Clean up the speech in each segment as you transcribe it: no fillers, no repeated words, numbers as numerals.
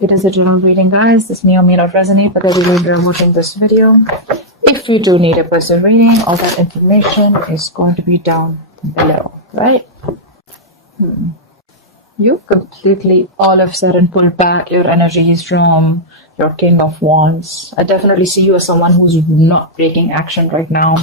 It is a general reading, guys. This may or may not resonate with every Libra watching this video. If you do need a personal reading, all that information is going to be down below, right? You completely all of a sudden pulled back your energies from your King of Wands. I definitely see you as someone who's not taking action right now.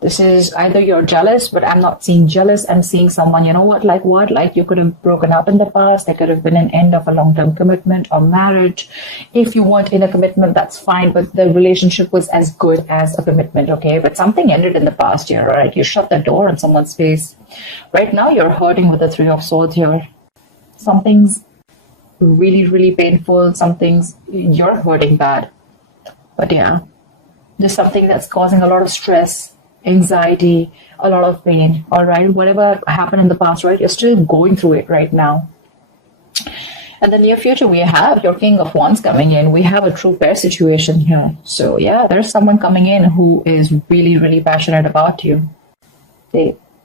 This is either you're jealous, but I'm not seeing jealous. I'm seeing someone, you know what? Like you could have broken up in the past. There could have been an end of a long-term commitment or marriage. If you want in a commitment, that's fine. But the relationship was as good as a commitment, okay? But something ended in the past year, right? You shut the door on someone's face. Right now, you're hurting with the Three of Swords here. Something's really, really painful. Something's, you're hurting bad. But yeah, there's something that's causing a lot of stress, anxiety, a lot of pain. All right, whatever happened in the past, right, you're still going through it right now. And the near future, we have your King of Wands coming in. We have a true pair situation here. So yeah, there's someone coming in who is really, really passionate about you.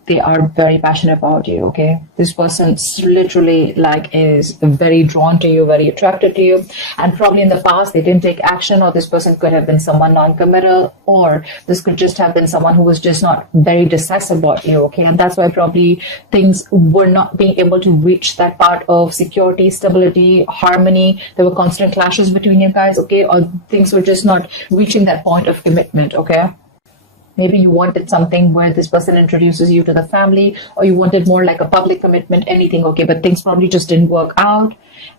They are very passionate about you, okay? This person literally is very drawn to you, very attracted to you. And probably in the past, they didn't take action, or this person could have been someone non-committal, or this could just have been someone who was just not very decisive about you, okay? And that's why probably things were not being able to reach that part of security, stability, harmony. There were constant clashes between you guys, okay? Or things were just not reaching that point of commitment, okay? Maybe you wanted something where this person introduces you to the family, or you wanted more like a public commitment, anything, okay? But things probably just didn't work out.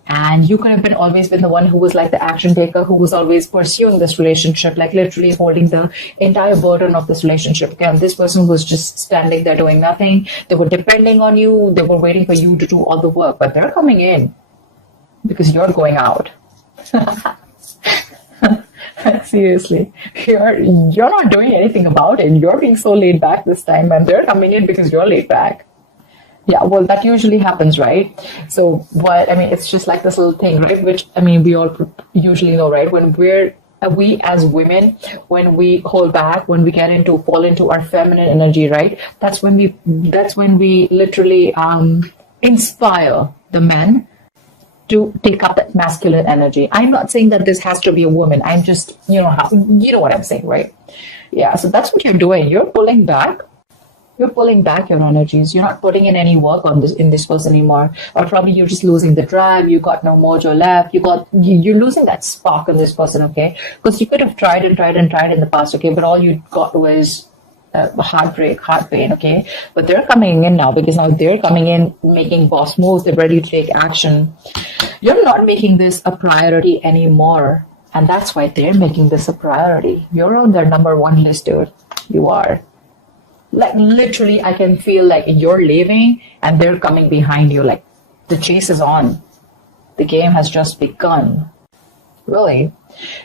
And you could have always been the one who was like the action taker, who was always pursuing this relationship, like literally holding the entire burden of this relationship. Okay? And this person was just standing there doing nothing. They were depending on you. They were waiting for you to do all the work, but they're coming in because you're going out. Seriously, you're not doing anything about it. You're being so laid back this time, and they're coming in because you're laid back. Yeah, well, that usually happens, right? So what, I mean, it's just like this little thing, right? Which, I mean, we all usually know, right? When we as women, when we hold back, when we fall into our feminine energy, right? That's when we literally inspire the men to take up that masculine energy. I'm not saying that this has to be a woman. I'm just, you know what I'm saying, right? Yeah, so that's what you're doing. You're pulling back. You're pulling back your energies. You're not putting in any work in this person anymore. Or probably you're just losing the drive. You got no mojo left. You're losing that spark in this person, okay? Because you could have tried in the past, okay? But all you got was heartbreak, heart pain, okay? But they're coming in now, because now they're coming in making boss moves. They're ready to take action. You're not making this a priority anymore, and that's why they're making this a priority. You're on their number one list, dude. You are. Like literally, I can feel like you're leaving and they're coming behind you. Like the chase is on. The game has just begun. Really.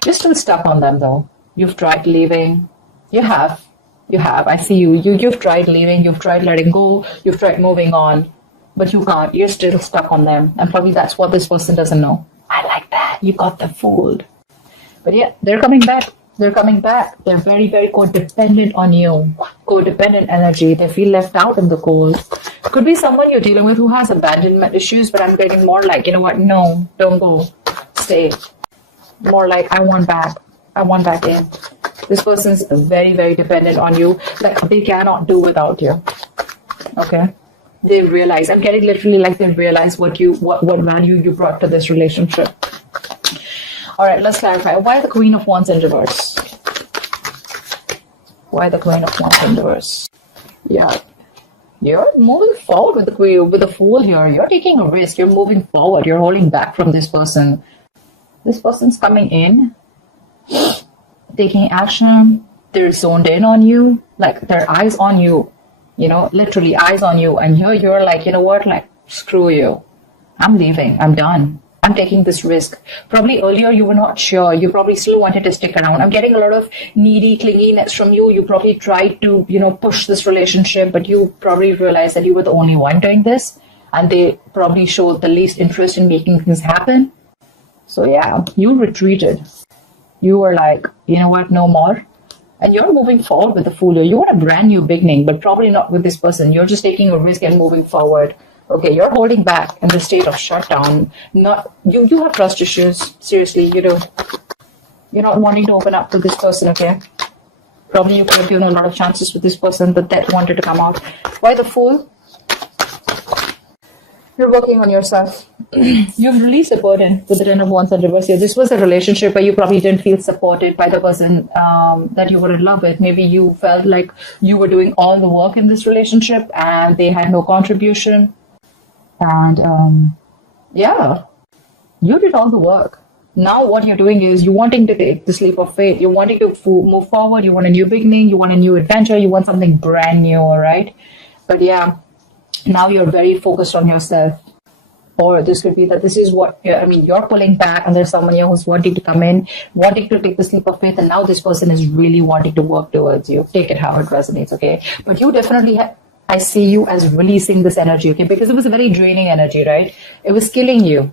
You're still stuck on them though. You've tried leaving. You have. I see you. You've tried leaving. You've tried letting go. You've tried moving on. But you can't. You're still stuck on them. And probably that's what this person doesn't know. I like that. You got them fooled. But yeah, they're coming back. They're coming back. They're very, very codependent on you. Codependent energy. They feel left out in the cold. Could be someone you're dealing with who has abandonment issues, but I'm getting more like, you know what? No, don't go. Stay. More like, I want back. I want back in. This person's very, very dependent on you. Like they cannot do without you. Okay? They realize, I'm getting literally like they realize what value you brought to this relationship. All right, let's clarify. Why the Queen of Wands in reverse? Why the Queen of Wands in reverse? Yeah, you're moving forward with the Fool here. You're taking a risk. You're moving forward. You're holding back from this person. This person's coming in, taking action. They're zoned in on you, like their eyes on you. You know, literally eyes on you. And here you're like, you know what? Like, screw you. I'm leaving. I'm done. I'm taking this risk. Probably earlier you were not sure. You probably still wanted to stick around. I'm getting a lot of needy clinginess from you. You probably tried to, push this relationship, but you probably realized that you were the only one doing this. And they probably showed the least interest in making things happen. So yeah, you retreated. You were like, you know what? No more. And you're moving forward with the Fool. You want a brand new beginning, but probably not with this person. You're just taking a risk and moving forward. Okay, you're holding back in the state of shutdown. Not you have trust issues. Seriously, you do. You're not wanting to open up to this person, okay? Probably you could have given a lot of chances with this person, but that wanted to come out. Why the Fool? You're working on yourself. You've released the burden with the Ten of Wands and reverse here. This was a relationship where you probably didn't feel supported by the person that you were in love with. Maybe you felt like you were doing all the work in this relationship and they had no contribution. And yeah, you did all the work. Now what you're doing is you're wanting to take this leap of faith. You're wanting to move forward. You want a new beginning. You want a new adventure. You want something brand new, all right? But yeah, now you're very focused on yourself. Or this could be that this is what, you're pulling back and there's someone here who's wanting to come in, wanting to take this leap of faith, and now this person is really wanting to work towards you. Take it how it resonates, okay? But you definitely I see you as releasing this energy, okay? Because it was a very draining energy, right? It was killing you.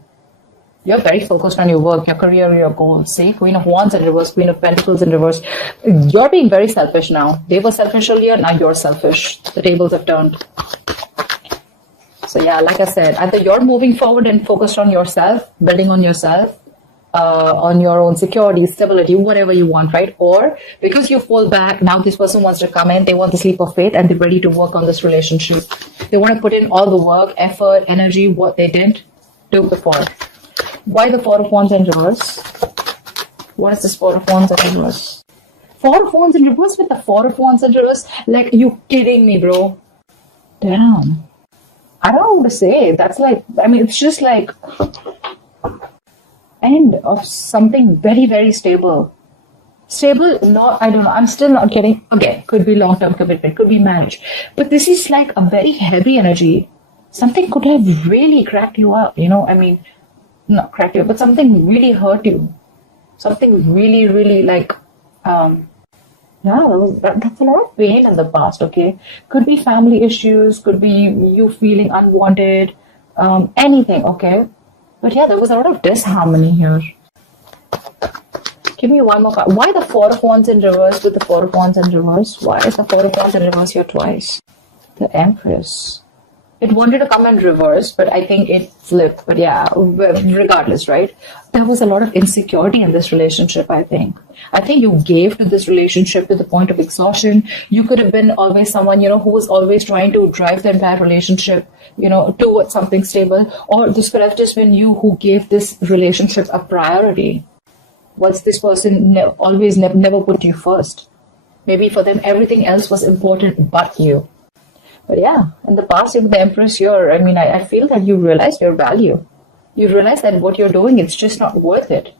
You're very focused on your work, your career, your goals. See, Queen of Wands in reverse, Queen of Pentacles in reverse. You're being very selfish now. They were selfish earlier, now you're selfish. The tables have turned. So yeah, like I said, either you're moving forward and focused on yourself, building on yourself, on your own security, stability, whatever you want, right? Or because you fall back, now this person wants to come in, they want this leap of faith and they're ready to work on this relationship. They want to put in all the work, effort, energy, what they didn't do before. Why the Four of Wands in reverse? What is this Four of Wands in reverse? Four of Wands in reverse with the Four of Wands in reverse? Like, you kidding me, bro? Damn. I don't know what to say. That's like, it's just like end of something very, very stable. Stable, no, I don't know. I'm still not getting, okay, could be long-term commitment, could be marriage. But this is like a very heavy energy. Something could have really cracked you up, not cracked you up, but something really hurt you. Something really, really like, yeah, that's a lot of pain in the past, okay? Could be family issues, could be you feeling unwanted, anything, okay? But yeah, there was a lot of disharmony here. Give me one more card. Why the Four of Wands in reverse with the Four of Wands in reverse? Why is the Four of Wands in reverse here twice? The Empress. It wanted to come in reverse, but I think it flipped. But yeah, regardless, right? There was a lot of insecurity in this relationship, I think. I think you gave to this relationship to the point of exhaustion. You could have been always someone, who was always trying to drive the entire relationship, towards something stable. Or this could have just been you who gave this relationship a priority. Was this person never put you first? Maybe for them, everything else was important but you. But yeah, in the past, with the Empress here, I feel that you realize your value. You realize that what you're doing, it's just not worth it.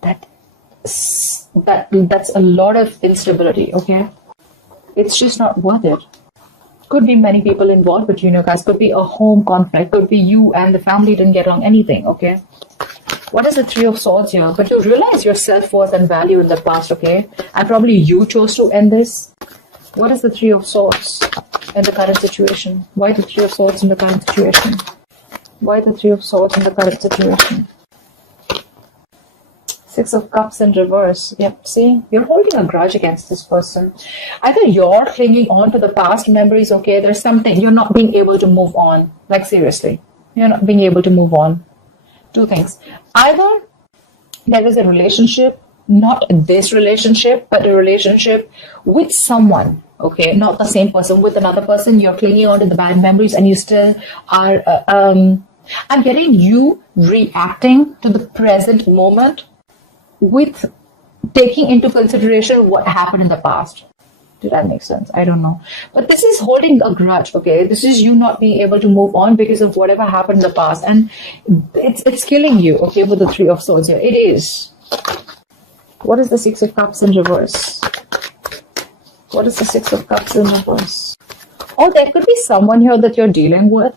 That's a lot of instability, okay? It's just not worth it. Could be many people involved between you guys. Could be a home conflict. Could be you and the family didn't get along, anything, okay? What is the Three of Swords here? But you realize your self-worth and value in the past, okay? And probably you chose to end this. What is the Three of Swords in the current situation? Why the Three of Swords in the current situation? Why the Three of Swords in the current situation? Six of Cups in reverse. Yep, see? You're holding a grudge against this person. Either you're clinging on to the past memories, okay? There's something, you're not being able to move on. Like, seriously. You're not being able to move on. Two things. Either there is a relationship, not this relationship, but a relationship with someone, okay? Not the same person, with another person. You're clinging on to the bad memories and you still are, I'm getting you reacting to the present moment with taking into consideration what happened in the past. Did that make sense? I don't know. But this is holding a grudge, okay? This is you not being able to move on because of whatever happened in the past. And it's killing you, okay, with the Three of Swords here. It is. What is the Six of Cups in reverse? What is the Six of Cups in reverse? Or there could be someone here that you're dealing with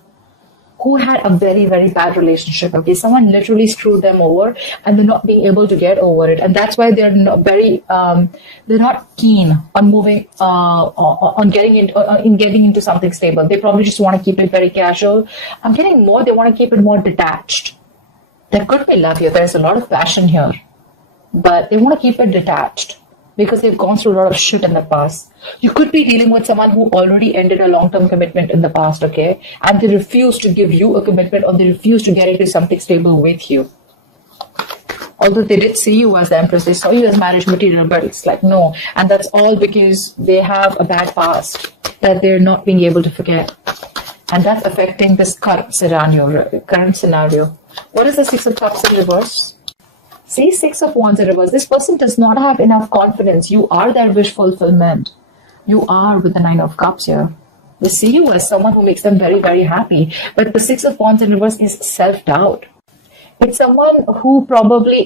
who had a very, very bad relationship, okay? Someone literally screwed them over and they're not being able to get over it. And that's why they're not they're not keen on moving, on getting into something stable. They probably just want to keep it very casual. I'm getting more, they want to keep it more detached. There could be love here. There's a lot of passion here, but they want to keep it detached. because they've gone through a lot of shit in the past. You could be dealing with someone who already ended a long-term commitment in the past, okay? And they refuse to give you a commitment, or they refuse to get into something stable with you. Although they did see you as the Empress, they saw you as marriage material, but it's like, no. And that's all because they have a bad past that they're not being able to forget. And that's affecting this current scenario. What is the Six of Cups in reverse? See, Six of Wands in reverse. This person does not have enough confidence. You are their wish fulfillment. You are with the Nine of Cups here. They see you as someone who makes them very, very happy. But the Six of Wands in reverse is self-doubt. It's someone who probably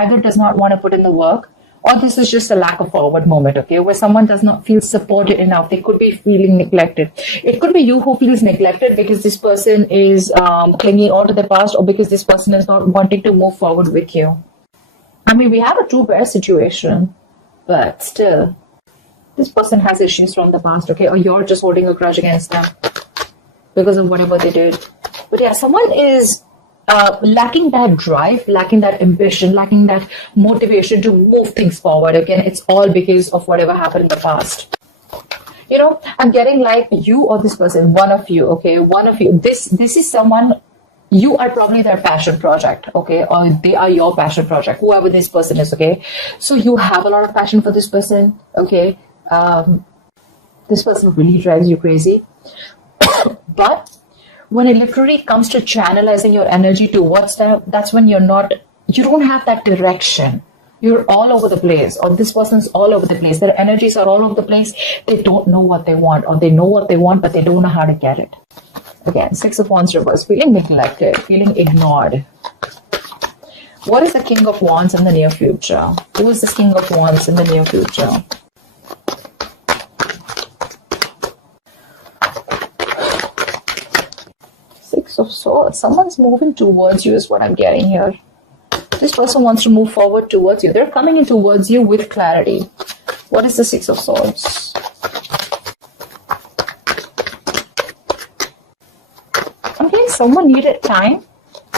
either does not want to put in the work, or this is just a lack of forward moment, okay, where someone does not feel supported enough. They could be feeling neglected. It could be you who feels neglected because this person is clinging on to the past, or because this person is not wanting to move forward with you. I mean, we have a two-pair situation, but still, this person has issues from the past, okay, or you're just holding a grudge against them because of whatever they did. But yeah, someone is lacking that drive, lacking that ambition, lacking that motivation to move things forward. Again, it's all because of whatever happened in the past. You know, I'm getting like you or this person, one of you, okay, one of you. This is someone, you are probably their passion project, okay, or they are your passion project, whoever this person is, okay. So you have a lot of passion for this person, okay. This person really drives you crazy. But when it literally comes to channelizing your energy towards them, that's when you don't have that direction. You're all over the place, or this person's all over the place. Their energies are all over the place. They don't know what they want, or they know what they want, but they don't know how to get it. Again, Six of Wands reverse, feeling neglected, feeling ignored. What is the King of Wands in the near future? Who is this King of Wands in the near future? Of Swords. Someone's moving towards you is what I'm getting here. This person wants to move forward towards you. They're coming in towards you with clarity. What is the Six of Swords? I'm getting someone needed time,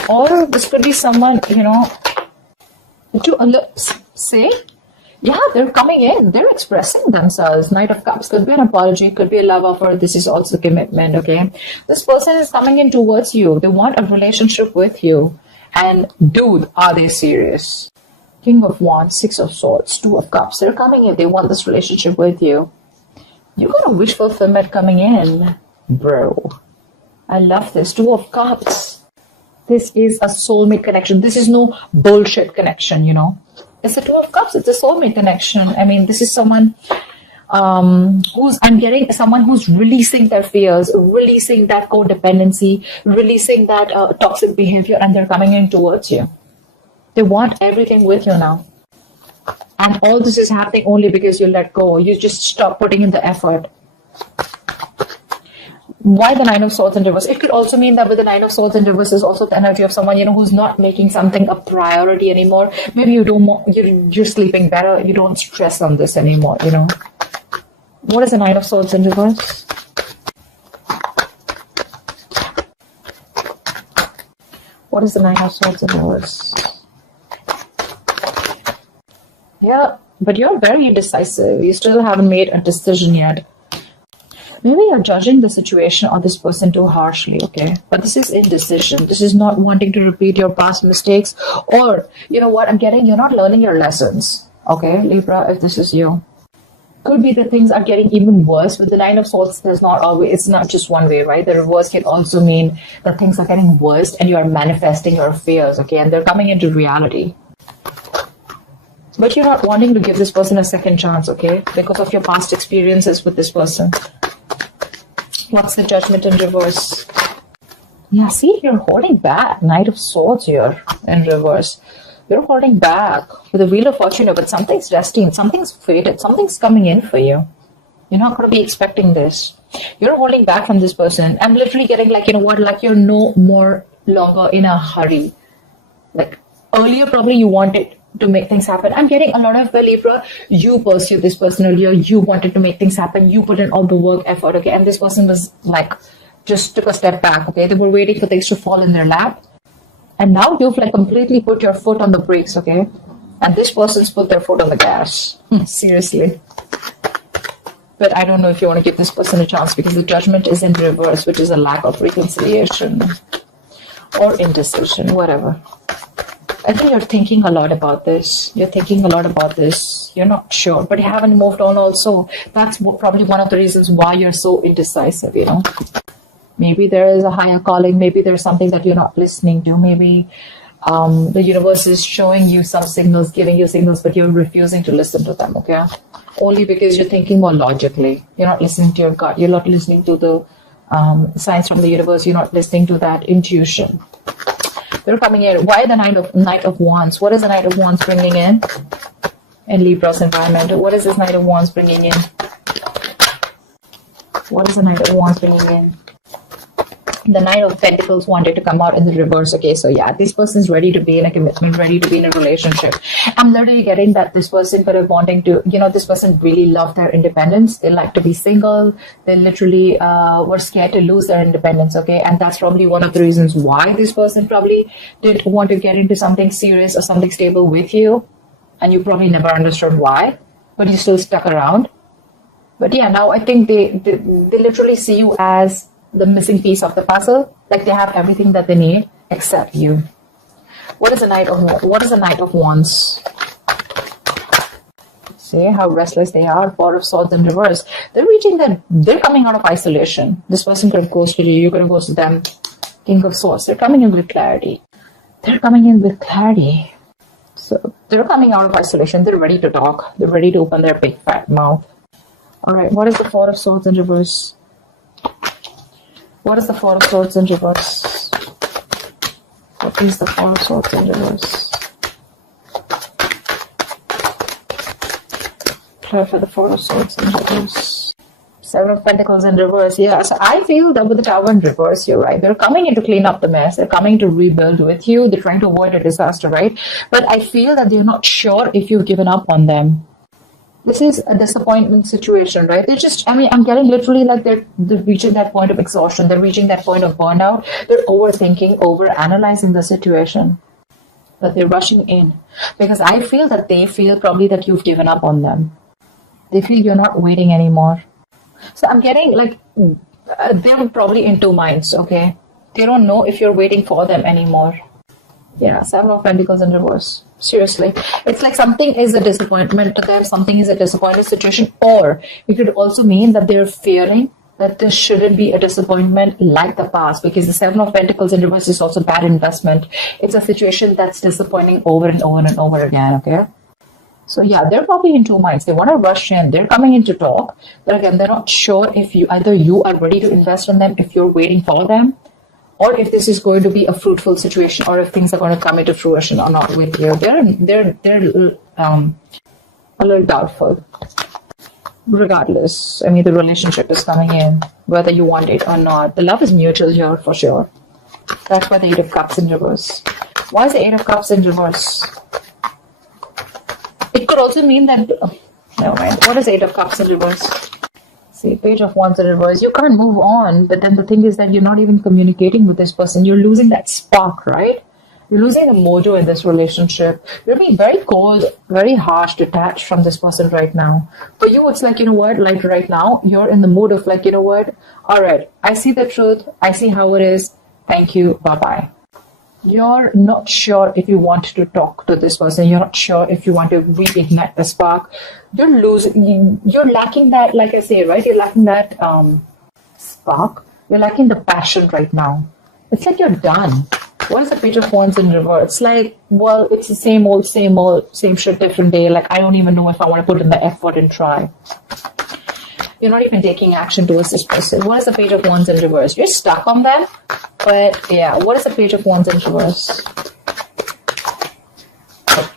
or this could be someone, you know, to say, yeah, they're coming in, they're expressing themselves. Knight of Cups could be an apology, could be a love offer. This is also commitment, okay? This person is coming in towards you. They want a relationship with you. And dude, are they serious? King of Wands, Six of Swords, Two of Cups. They're coming in. They want this relationship with you. You got a wish fulfillment coming in, bro. I love this. Two of Cups. This is a soulmate connection. This is no bullshit connection, you know. It's the Two of Cups. It's a soulmate connection. I mean, this is someone I'm getting someone who's releasing their fears, releasing that codependency, releasing that toxic behavior, and they're coming in towards you. They want everything with you now. And all this is happening only because you let go. You just stop putting in the effort. Why the Nine of Swords in reverse? It could also mean that with the Nine of Swords in reverse is also the energy of someone, you know, who's not making something a priority anymore. Maybe you're sleeping better. You don't stress on this anymore, you know. What is the Nine of Swords in reverse? What is the Nine of Swords in reverse? Yeah, but you're very indecisive. You still haven't made a decision yet. Maybe you're judging the situation or this person too harshly, okay? But this is indecision. This is not wanting to repeat your past mistakes. Or, you know what, I'm getting, you're not learning your lessons, okay, Libra, if this is you. Could be that things are getting even worse. With the Nine of Swords, it's not just one way, right? The reverse can also mean that things are getting worse and you're manifesting your fears, okay? And they're coming into reality. But you're not wanting to give this person a second chance, okay? Because of your past experiences with this person. What's the Judgment in reverse? Yeah, see, you're holding back. Knight of Swords here in reverse. You're holding back with the Wheel of Fortune, but something's destined, something's fated, something's coming in for you. You're not going to be expecting this. You're holding back from this person. I'm literally getting like, you know what, like you're no more longer in a hurry. Like earlier, probably you wanted to make things happen. I'm getting a lot of, well, Libra, you pursued this person earlier, you wanted to make things happen, you put in all the work, effort, okay, and this person was like, just took a step back, okay, they were waiting for things to fall in their lap, and now you've like completely put your foot on the brakes, okay, And this person's put their foot on the gas. Seriously. But I don't know if you want to give this person a chance, because the Judgment is in reverse, which is a lack of reconciliation or indecision, whatever. I think you're thinking a lot about this. You're thinking a lot about this. You're not sure, but you haven't moved on also. That's probably one of the reasons why you're so indecisive, you know. Maybe there is a higher calling. Maybe there's something that you're not listening to. Maybe the universe is showing you some signals, giving you signals, but you're refusing to listen to them, okay? Only because you're thinking more logically. You're not listening to your gut. You're not listening to the signs from the universe. You're not listening to that intuition. They're coming in. Why the Knight of Wands? What is the Knight of Wands bringing in Libra's environment? What is this Knight of Wands bringing in? What is the Knight of Wands bringing in? The Knight of Pentacles wanted to come out in the reverse. Okay, so yeah, this person's ready to be in a commitment, ready to be in a relationship. I'm literally getting that this person could have wanting to, you know, this person really loved their independence. They like to be single. They literally were scared to lose their independence, okay? And that's probably one of the reasons why this person probably didn't want to get into something serious or something stable with you. And you probably never understood why, but you still stuck around. But yeah, now I think they literally see you as the missing piece of the puzzle. Like they have everything that they need except you. What is the Knight of Wands? See how restless they are. Four of Swords in reverse. They're coming out of isolation. This person could have ghosted you. You could have ghosted them. King of Swords. They're coming in with clarity. So they're coming out of isolation. They're ready to talk. They're ready to open their big fat mouth. All right. What is the Four of Swords in reverse? What is the Four of Swords in reverse? What is the Four of Swords in reverse? Try for the Four of Swords in reverse. Seven of Pentacles in reverse. Yeah, so I feel that with the Tower in reverse, you're right. They're coming in to clean up the mess. They're coming to rebuild with you. They're trying to avoid a disaster, right? But I feel that they're not sure if you've given up on them. This is a disappointment situation, right? I'm getting literally like they're reaching that point of exhaustion. They're reaching that point of burnout. They're overthinking, over-analyzing the situation. But they're rushing in. Because I feel that they feel probably that you've given up on them. They feel you're not waiting anymore. So I'm getting like, they're probably in two minds, okay? They don't know if you're waiting for them anymore. Yeah, Seven of Pentacles in reverse. Seriously. It's like something is a disappointment to them. Something is a disappointing situation. Or it could also mean that they're fearing that this shouldn't be a disappointment like the past. Because the Seven of Pentacles in reverse is also bad investment. It's a situation that's disappointing over and over and over again, okay? So yeah, they're probably in two minds. They want to rush in. They're coming in to talk. But again, they're not sure if either you are ready to invest in them, if you're waiting for them, or if this is going to be a fruitful situation, or if things are going to come into fruition or not with you. They're a little doubtful. Regardless, I mean, the relationship is coming in, whether you want it or not. The love is mutual here for sure. That's why the Eight of Cups in reverse. Why is the Eight of Cups in reverse? It could also mean that... never mind. What is Eight of Cups in reverse? See, Page of Wands in reverse. You can't move on, but then the thing is that you're not even communicating with this person. You're losing that spark, right? You're losing the mojo in this relationship. You're being very cold, very harsh, detached from this person right now. For you, it's like, you know what, like right now, you're in the mood of like, you know what, all right, I see the truth. I see how it is. Thank you. Bye-bye. You're not sure if you want to talk to this person. You're not sure if you want to reignite the spark. You're lacking that, like I say, right? You're lacking that spark. You're lacking the passion right now. It's like you're done. What is the Page of Wands in reverse? It's like, well, it's the same old, same shit, different day. Like, I don't even know if I want to put in the effort and try. You're not even taking action towards this person. What is the Page of Wands in reverse? You're stuck on them. But yeah, what is the Page of Wands in reverse?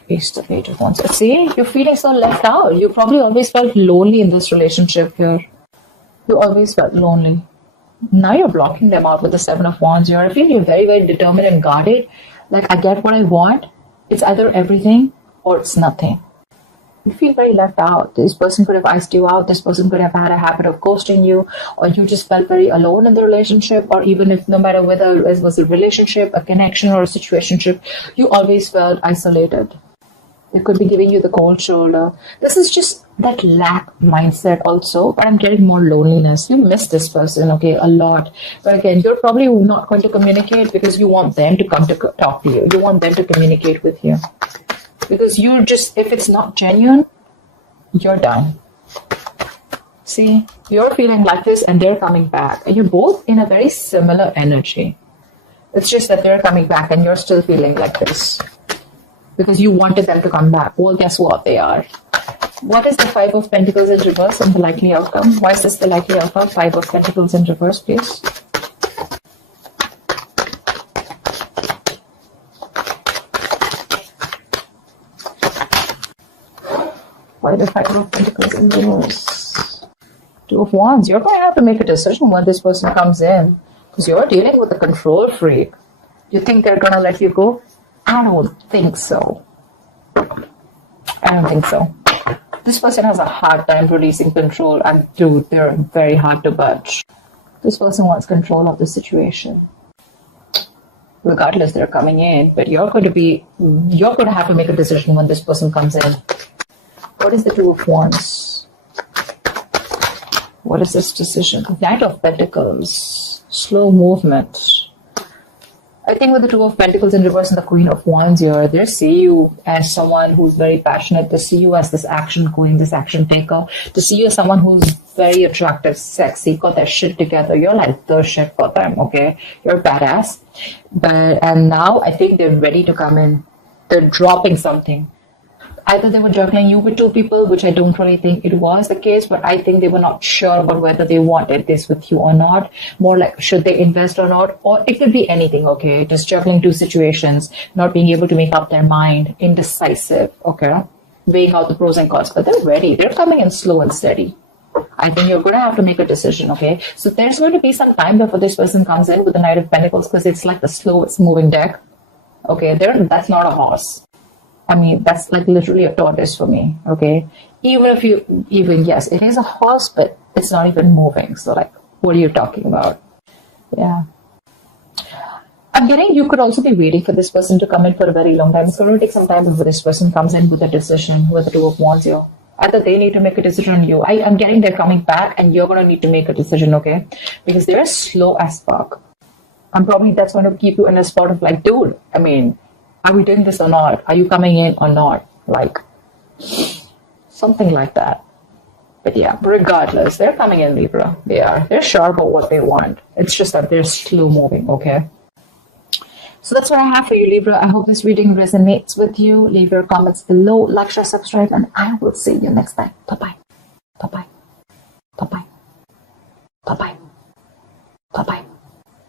It's the Page of Wands. See, you're feeling so left out. You probably always felt lonely in this relationship here. You always felt lonely. Now you're blocking them out with the Seven of Wands here. I feel you're very, very determined and guarded. Like, I get what I want. It's either everything or it's nothing. You feel very left out. This person could have iced you out. This person could have had a habit of ghosting you, or you just felt very alone in the relationship, or even if no matter whether it was a relationship, a connection, or a situationship, you always felt isolated. They could be giving you the cold shoulder. This is just that lack mindset also, but I'm getting more loneliness. You miss this person, okay, a lot. But again, you're probably not going to communicate because you want them to come to talk to you. You want them to communicate with you. Because you're just, if it's not genuine, you're done. See, you're feeling like this and they're coming back. And you're both in a very similar energy. It's just that they're coming back and you're still feeling like this. Because you wanted them to come back. Well, guess what? They are. What is the Five of Pentacles in reverse and the likely outcome? Why is this the likely outcome? Five of Pentacles in reverse, please. Why the Five of Pentacles in reverse? Two of Wands. You're going to have to make a decision when this person comes in. Because you're dealing with a control freak. You think they're going to let you go? I don't think so. I don't think so. This person has a hard time releasing control, and dude, they're very hard to budge. This person wants control of the situation. Regardless, they're coming in, but you're going to have to make a decision when this person comes in. What is the Two of Wands? What is this decision? Knight of Pentacles. Slow movement. I think with the Two of Pentacles in reverse and the Queen of Wands here, they see you as someone who's very passionate. They see you as this action queen, this action taker. They see you as someone who's very attractive, sexy, got their shit together. You're like the shit for them, okay? You're badass. And now I think they're ready to come in. They're dropping something. Either they were juggling you with two people, which I don't really think it was the case, but I think they were not sure about whether they wanted this with you or not. More like, should they invest or not? Or it could be anything, okay? Just juggling two situations, not being able to make up their mind, indecisive, okay? Weighing out the pros and cons, but they're ready. They're coming in slow and steady. I think you're going to have to make a decision, okay? So there's going to be some time before this person comes in with the Knight of Pentacles, because it's like the slowest moving deck, okay? That's not a horse. I mean, that's like literally a tortoise for me, okay? Yes, it is a horse, but it's not even moving. So like, what are you talking about? Yeah. I'm getting you could also be waiting for this person to come in for a very long time. It's going to take some time before this person comes in with a decision, with the Two of Wands here. Either they need to make a decision on you. I'm getting they're coming back and you're going to need to make a decision, okay? Because they're slow as fuck. And probably that's going to keep you in a spot of like, dude, I mean, are we doing this or not? Are you coming in or not? Like, something like that. But yeah, regardless, they're coming in, Libra. They are. They're sure about what they want. It's just that they're slow moving, okay? So that's what I have for you, Libra. I hope this reading resonates with you. Leave your comments below, like, share, subscribe, and I will see you next time. Bye-bye. Bye-bye. Bye-bye. Bye-bye. Bye-bye.